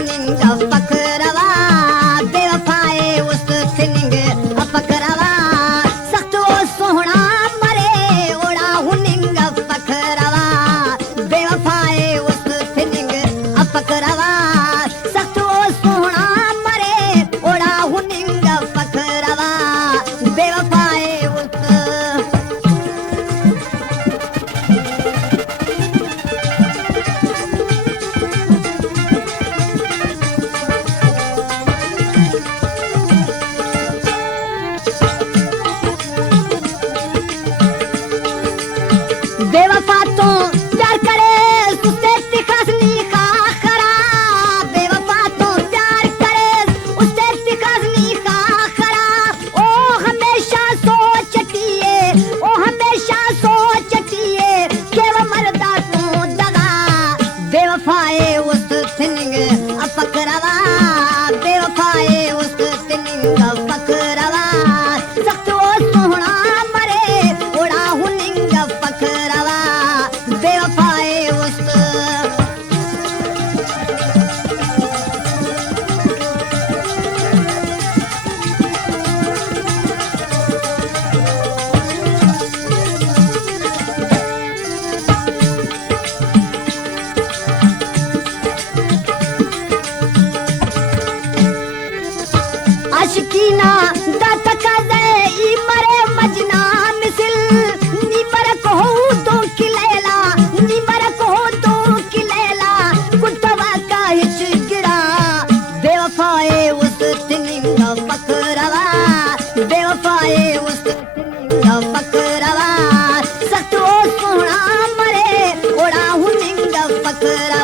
thinning फकरवा बेवफाए उस thinning फकरवा सख्त ओ सोहना मरे ओड़ा हुनिंग फकरवा बेवफाए उस थिनिंग फकरवा सख्त ओ सोहना मरे ओड़ा हुनिंग फकरवा बेवफाए उस बेवफा तो प्यार करे उससे तिखसनी का खरा बेवफा तो प्यार करे उससे तिखसनी का खरा ओ हमेशा सोचतिए के वो मरदा तो दगा बेवफाए उस थिनिंग फकरवा बेवफाए उस थिनिंग फकरवा सख्त ओ सोहना मरे ओड़ा हुनिंग फकरवा बेवफाए उस आशिकीना दात काजे ई मरे मजना मिसिल नी मर को तो किलेला नी मर को तो किलेला कुटवा का हिच गिरा बेवफाए उस थिनिंग फकरवा बेवफाए उस थिनिंग फकरवा सख्त ओ सोहना मरे ओड़ा हुनिंग फकरवा